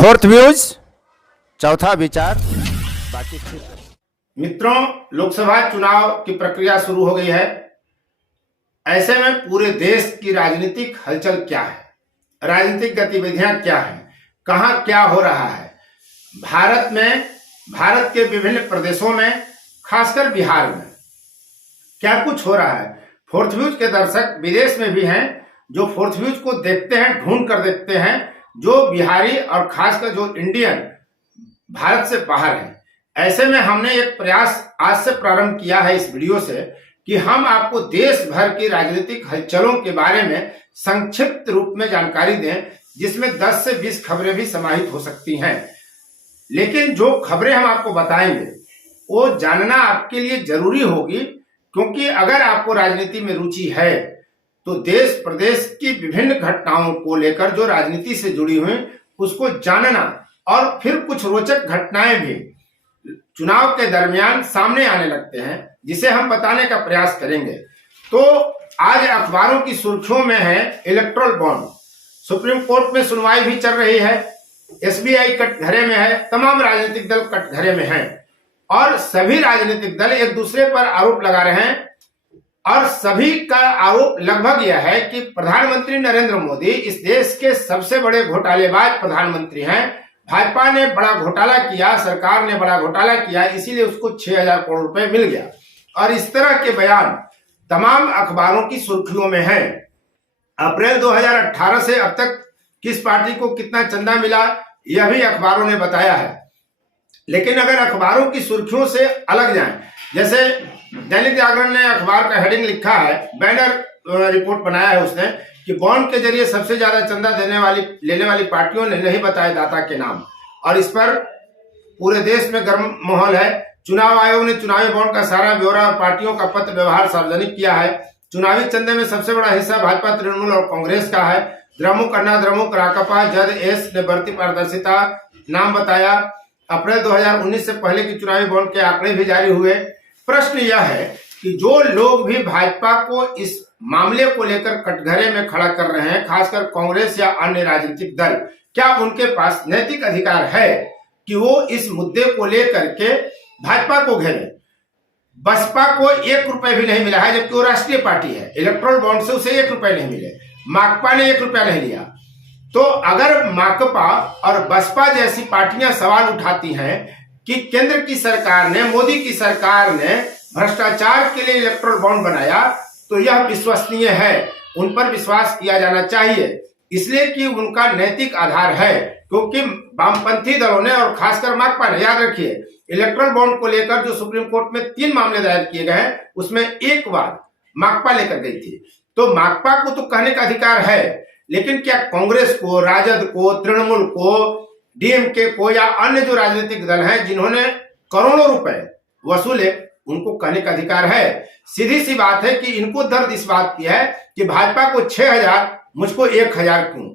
Fourth views, चौथा विचार, बाकी मित्रों, लोकसभा चुनाव की प्रक्रिया शुरू हो गई है। ऐसे में पूरे देश की राजनीतिक हलचल क्या है, राजनीतिक गतिविधियां क्या हैं, कहां क्या हो रहा है, भारत के विभिन्न प्रदेशों में, खासकर बिहार में क्या कुछ हो रहा है। फोर्थ व्यूज के दर्शक विदेश में भी हैं जो फोर्थ व्यूज को देखते हैं, ढूंढ कर देखते हैं, जो बिहारी और खासकर जो इंडियन भारत से बाहर हैं। ऐसे में हमने एक प्रयास आज से प्रारंभ किया है इस वीडियो से कि हम आपको देश भर की राजनीतिक हलचलों के बारे में संक्षिप्त रूप में जानकारी दें, जिसमें 10 से 20 खबरें भी समाहित हो सकती हैं। लेकिन जो खबरें हम आपको बताएंगे वो जानना आपके लिए जरूरी होगी, क्योंकि अगर आपको राजनीति में रुचि है तो देश प्रदेश की विभिन्न घटनाओं को लेकर जो राजनीति से जुड़ी हुई उसको जानना, और फिर कुछ रोचक घटनाएं भी चुनाव के दरमियान सामने आने लगते हैं, जिसे हम बताने का प्रयास करेंगे। तो आज अखबारों की सुर्खियों में है इलेक्ट्रोल बॉन्ड। सुप्रीम कोर्ट में सुनवाई भी चल रही है, एसबीआई कटघरे में है, तमाम राजनीतिक दल कटघरे में हैं और सभी राजनीतिक दल एक दूसरे पर आरोप लगा रहे हैं। और सभी का आरोप लगभग यह है कि प्रधानमंत्री नरेंद्र मोदी इस देश के सबसे बड़े घोटालेबाज प्रधानमंत्री हैं। भाजपा ने बड़ा घोटाला किया, सरकार ने बड़ा घोटाला किया, इसीलिए उसको 6,000 करोड़ रुपए मिल गया। और इस तरह के बयान तमाम अखबारों की सुर्खियों में है। अप्रैल 2018 से अब तक किस पार्टी को कितना चंदा मिला यह भी अखबारों ने बताया है। लेकिन अगर अखबारों की सुर्खियों से अलग जाएं, जैसे दैनिक जागरण ने अखबार का हेडिंग लिखा है, बैनर रिपोर्ट बनाया है उसने कि बॉन्ड के जरिए सबसे ज्यादा चंदा लेने वाली पार्टियों ने नहीं बताए दाता के नाम, और इस पर पूरे देश में गर्म माहौल है। चुनाव आयोग ने चुनावी बॉन्ड का सारा ब्यौरा और पार्टियों का पत्र व्यवहार सार्वजनिक किया है। चुनावी चंदे में सबसे बड़ा हिस्सा भाजपा, तृणमूल और कांग्रेस का है। द्रमुक, अन्ना द्रमुक, राकापा, जदएस ने बढ़ती पारदर्शिता नाम बताया। अप्रैल 2019 से पहले की चुनावी बॉन्ड के आंकड़े भी जारी हुए। प्रश्न यह है कि जो लोग भी भाजपा को इस मामले को लेकर कटघरे में खड़ा कर रहे हैं, खासकर कांग्रेस या अन्य राजनीतिक दल, क्या उनके पास नैतिक अधिकार है कि वो इस मुद्दे को लेकर के भाजपा को घेरे? बसपा को 1 रुपए भी नहीं मिला है, जबकि वो राष्ट्रीय पार्टी है। इलेक्ट्रोल बॉन्ड से उसे 1 रुपए नहीं मिले। माकपा ने 1 रुपया नहीं लिया। तो अगर माकपा और बसपा जैसी पार्टियां सवाल उठाती हैं कि केंद्र की सरकार ने, मोदी की सरकार ने भ्रष्टाचार के लिए इलेक्ट्रोल बॉन्ड बनाया, तो यह विश्वसनीय है, उन पर विश्वास किया जाना चाहिए, इसलिए कि उनका नैतिक आधार है। क्योंकि वामपंथी दलों ने और खासकर माकपा ने, याद रखिए, इलेक्ट्रोल बॉन्ड को लेकर जो सुप्रीम कोर्ट में 3 मामले दायर किए गए हैं, उसमें एक बार माकपा लेकर गई थी। तो माकपा को तो कहने का अधिकार है, लेकिन क्या कांग्रेस को, राजद को, तृणमूल को, डीएमके को या अन्य जो राजनीतिक दल हैं जिन्होंने करोड़ों रुपए वसूले, उनको कहने का अधिकार है? सीधी सी बात है कि इनको दर्द इस बात की है कि भाजपा को 6,000, मुझको 1,000 क्यों?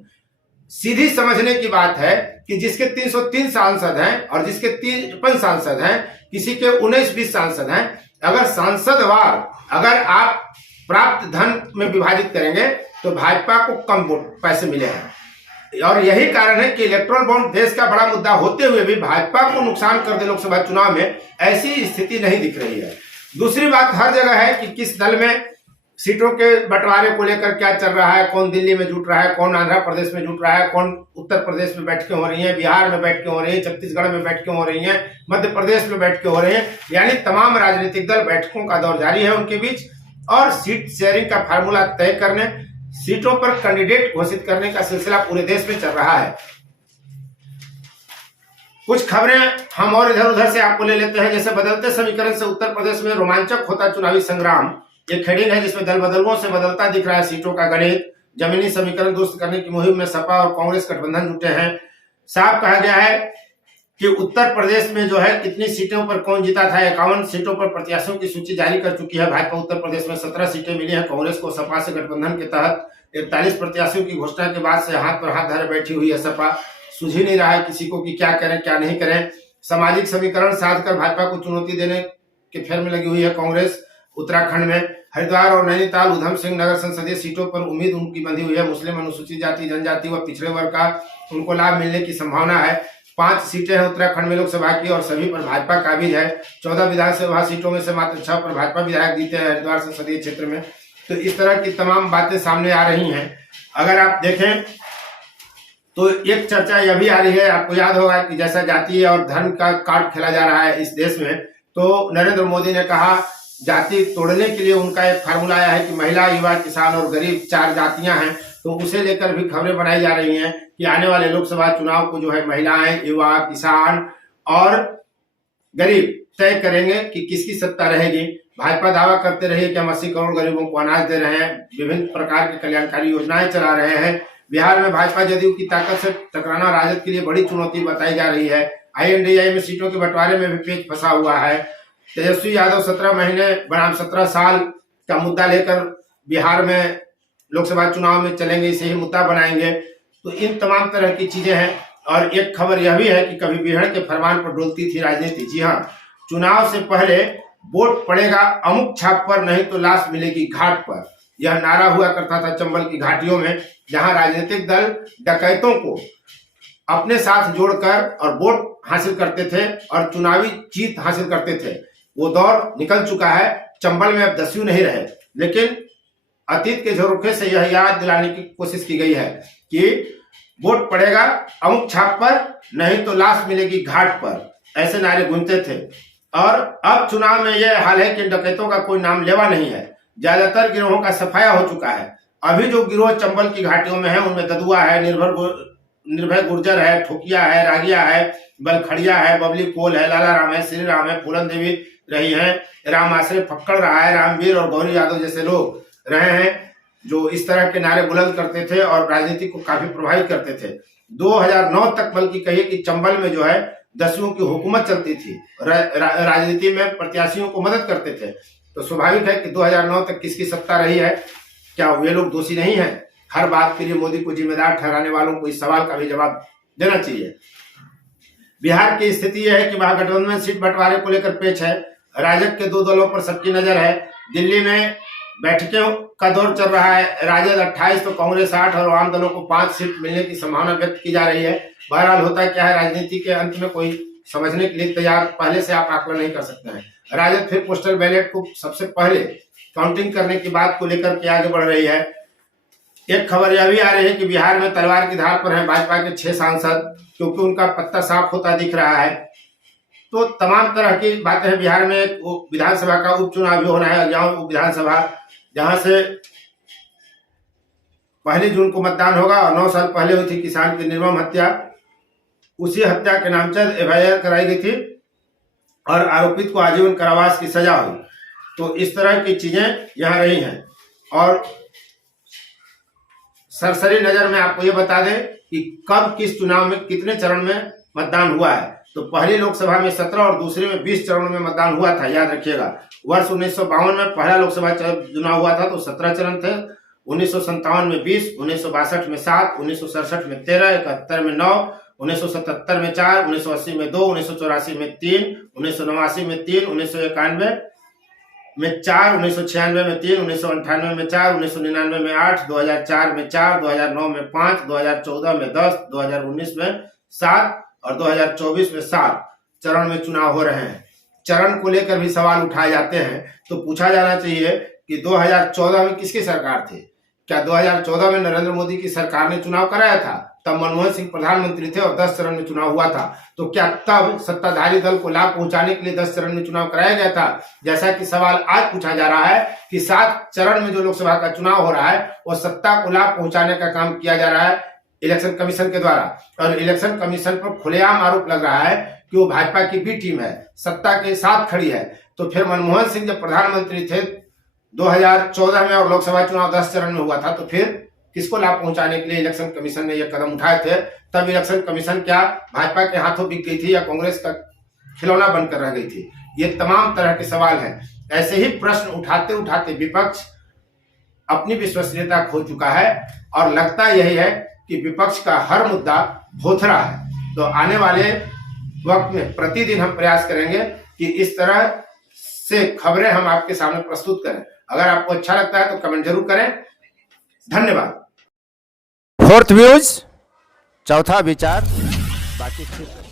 सीधी समझने की बात है कि जिसके 303 सांसद हैं और जिसके 53 सांसद हैं, किसी के 19-20 सांसद हैं, अगर सांसदवार अगर आप प्राप्त धन में विभाजित करेंगे तो भाजपा को कम पैसे मिले हैं। और यही कारण है कि इलेक्ट्रोल बॉन्ड देश का बड़ा मुद्दा होते हुए भी भाजपा को नुकसान कर दे लोकसभा चुनाव में, ऐसी स्थिति नहीं दिख रही है। दूसरी बात हर जगह है कि किस दल में सीटों के बंटवारे को लेकर क्या चल रहा है, कौन दिल्ली में जुट रहा है, कौन आंध्र प्रदेश में जुट रहा है, कौन उत्तर प्रदेश में बैठकें हो रही हैं, बिहार में बैठकें हो रही हैं, छत्तीसगढ़ में बैठकें हो रही हैं, मध्य प्रदेश में बैठकें हो रही हैं। यानी तमाम राजनीतिक दल बैठकों का दौर जारी है उनके बीच, और सीट शेयरिंग का फार्मूला तय करने, सीटों पर कैंडिडेट घोषित करने का सिलसिला पूरे देश में चल रहा है। कुछ खबरें हम और इधर उधर से आपको ले लेते हैं। जैसे बदलते समीकरण से उत्तर प्रदेश में रोमांचक होता चुनावी संग्राम, एक हेडिंग है जिसमें दल बदलुओं से बदलता दिख रहा है सीटों का गणित। जमीनी समीकरण दुरुस्त करने की मुहिम में सपा और कांग्रेस गठबंधन जुटे हैं। साफ कहा गया है कि उत्तर प्रदेश में जो है कितनी सीटों पर कौन जीता था। 51 सीटों पर प्रत्याशियों की सूची जारी कर चुकी है भाजपा। उत्तर प्रदेश में 17 सीटें मिली हैं कांग्रेस को। सपा से गठबंधन के तहत 41 प्रत्याशियों की घोषणा के बाद से हाथ पर हाथ धरे बैठी हुई है सपा। सूझ ही नहीं रहा है किसी को कि क्या करें क्या नहीं करें। सामाजिक समीकरण साध कर भाजपा को चुनौती देने के फेर में लगी हुई है कांग्रेस उत्तराखंड में। हरिद्वार और नैनीताल उधम सिंह नगर संसदीय सीटों पर उम्मीद उनकी बंधी हुई है। मुस्लिम, अनुसूचित जाति, जनजाति व पिछड़े वर्ग का उनको लाभ मिलने की संभावना है। 5 सीटें हैं उत्तराखंड में लोकसभा की और सभी पर भाजपा काबिज है। 14 विधानसभा सीटों में से मात्र 6 पर भाजपा विधायक जीते हैं हरिद्वार संसदीय क्षेत्र में। तो इस तरह की तमाम बातें सामने आ रही हैं। अगर आप देखें तो एक चर्चा यह भी आ रही है, आपको याद होगा कि जैसा जाति और धर्म का कार्ड खेला जा रहा है इस देश में, तो नरेंद्र मोदी ने कहा जाति तोड़ने के लिए उनका एक फार्मूला आया है कि महिला, युवा, किसान और गरीब 4 जातियां हैं। तो उसे लेकर भी खबरें बनाई जा रही हैं कि आने वाले लोकसभा चुनाव को जो है महिलाएं, युवा, किसान और गरीब तय करेंगे कि किसकी सत्ता रहेगी। भाजपा दावा करते रही कि हम 80 करोड़ गरीबों को अनाज दे रहे हैं, विभिन्न प्रकार की कल्याणकारी योजनाएं चला रहे हैं। बिहार में भाजपा जदयू की ताकत से टकराना राजद के लिए बड़ी चुनौती बताई जा रही है। INDA में सीटों के बंटवारे में भी पेच फंसा हुआ है। तेजस्वी यादव 17 महीने बनाम 17 साल का मुद्दा लेकर बिहार में लोकसभा चुनाव में चलेंगे, इसे ही मुद्दा बनाएंगे। तो इन तमाम तरह की चीजें हैं। और एक खबर यह भी है कि कभी बीहड़ के फरमान पर डोलती थी राजनीति। जी हाँ, चुनाव से पहले वोट पड़ेगा अमुक छाप पर, नहीं तो लाश मिलेगी घाट पर, यह नारा हुआ करता था चंबल की घाटियों में, जहां राजनीतिक दल डकैतों को अपने साथ जोड़कर और वोट हासिल करते थे और चुनावी जीत हासिल करते थे। वो दौर निकल चुका है। चंबल में अब दस्यु नहीं रहे, लेकिन अतीत के झरोखे से यह याद दिलाने की कोशिश की गई है कि वोट पड़ेगा अमुक छाप पर, नहीं तो लाश मिलेगी घाट पर, ऐसे नारे गूंजते थे। और अब चुनाव में यह हाल है कि डकैतों का कोई नाम लेवा नहीं है। ज्यादातर गिरोहों का सफाया हो चुका है। अभी जो गिरोह चंबल की घाटियों में है उनमें ददुआ है, निर्भय गुर्जर है, ठोकिया है, रागिया है, बलखड़िया है, बबली कोल है, लाला राम है, श्री राम है, फूलन देवी रही है, राम आश्रय फक्कड़ रहा है, रामवीर और गौरी यादव जैसे लोग रहे हैं जो इस तरह के नारे बुलंद करते थे और राजनीति को काफी प्रभावित करते थे। 2009 तक बल्कि कहिए कि चंबल में जो है दस्युओं की हुकूमत चलती थी, राजनीति में प्रत्याशियों को मदद करते थे। तो स्वाभाविक है कि 2009 तक किसकी सत्ता रही है, क्या वे लोग दोषी नहीं है? हर बात के लिए मोदी को जिम्मेदार ठहराने वालों को इस सवाल का भी जवाब देना चाहिए। बिहार की स्थिति यह है कि महागठबंधन में सीट बंटवारे को लेकर पेच है। राजग के 2 दलों पर सबकी नजर है। दिल्ली में बैठकों का दौर चल रहा है। राजद 28 तो कांग्रेस 8 और वाम दलों को 5 सीट मिलने की संभावना व्यक्त की जा रही है। बहरहाल होता क्या है, राजनीति के अंत में कोई समझने के लिए तैयार पहले से आप आकलन नहीं कर सकते हैं। राजद फिर पोस्टल बैलेट को सबसे पहले काउंटिंग करने की बात को लेकर के आगे बढ़ रही है। एक खबर यह भी आ रही है कि बिहार में तलवार की धार पर है भाजपा के 6 सांसद, क्योंकि उनका पत्ता साफ होता दिख रहा है। तो तमाम तरह की बातें हैं। बिहार में विधानसभा का उपचुनाव भी होना है, विधानसभा जहां से 1 जून को मतदान होगा और 9 साल पहले हुई थी किसान की निर्मम हत्या। उसी हत्या के नामजद FIR कराई गई थी और आरोपित को आजीवन कारावास की सजा हुई। तो इस तरह की चीजें यहां रही हैं। और सरसरी नजर में आपको ये बता दें कि कब किस चुनाव में कितने चरण में मतदान हुआ है। तो पहली लोकसभा में 17 और दूसरे में 20 चरणों में मतदान हुआ था, याद रखिएगा। वर्ष 1952 में पहला लोकसभा चुनाव हुआ था तो 17 चरण थे। 1957 में 20, 1962 में 7, 1967 में 13, 71 में 9, 1977 में 4, 1980 में 2, 1984 में 3, 1989 में 3, 1991 में 4, 1996 में 3, 1998 में 4, 1999 में 8, 2004 में 4, 2009 में 5, 2014 में 10, 2019 में 7 और 2024 में 7 चरण में चुनाव हो रहे हैं। चरण को लेकर भी सवाल उठाए जाते हैं। तो पूछा जाना चाहिए कि 2014 में किसकी सरकार थी? क्या 2014 में नरेंद्र मोदी की सरकार ने चुनाव कराया था? तब मनमोहन सिंह प्रधानमंत्री थे और 10 चरण में चुनाव हुआ था। तो क्या तब सत्ताधारी दल को लाभ पहुंचाने के लिए 10 चरण में चुनाव कराया गया था? जैसा कि सवाल आज पूछा जा रहा है कि 7 चरण में जो लोकसभा का चुनाव हो रहा है वो सत्ता को लाभ पहुंचाने का काम किया जा रहा है इलेक्शन कमीशन के द्वारा। और इलेक्शन कमीशन पर खुलेआम आरोप लग रहा है कि वो भाजपा की बी टीम है, सत्ता के साथ खड़ी है। तो फिर मनमोहन सिंह जब प्रधानमंत्री थे 2014 में और लोकसभा चुनाव 10 चरण में हुआ था, तो फिर किसको लाभ पहुंचाने के लिए इलेक्शन कमीशन ने यह कदम उठाए थे? तब इलेक्शन कमीशन क्या भाजपा के हाथों बिक गई थी या कांग्रेस का खिलौना बनकर रह गई थी? ये तमाम तरह के सवाल हैं। ऐसे ही प्रश्न उठाते उठाते विपक्ष अपनी विश्वसनीयता खो चुका है और लगता यही है कि विपक्ष का हर मुद्दा भोथरा है। तो आने वाले वक्त में प्रतिदिन हम प्रयास करेंगे कि इस तरह से खबरें हम आपके सामने प्रस्तुत करें। अगर आपको अच्छा लगता है तो कमेंट जरूर करें। धन्यवाद। फोर्थ व्यूज, चौथा विचार, बाकी फिर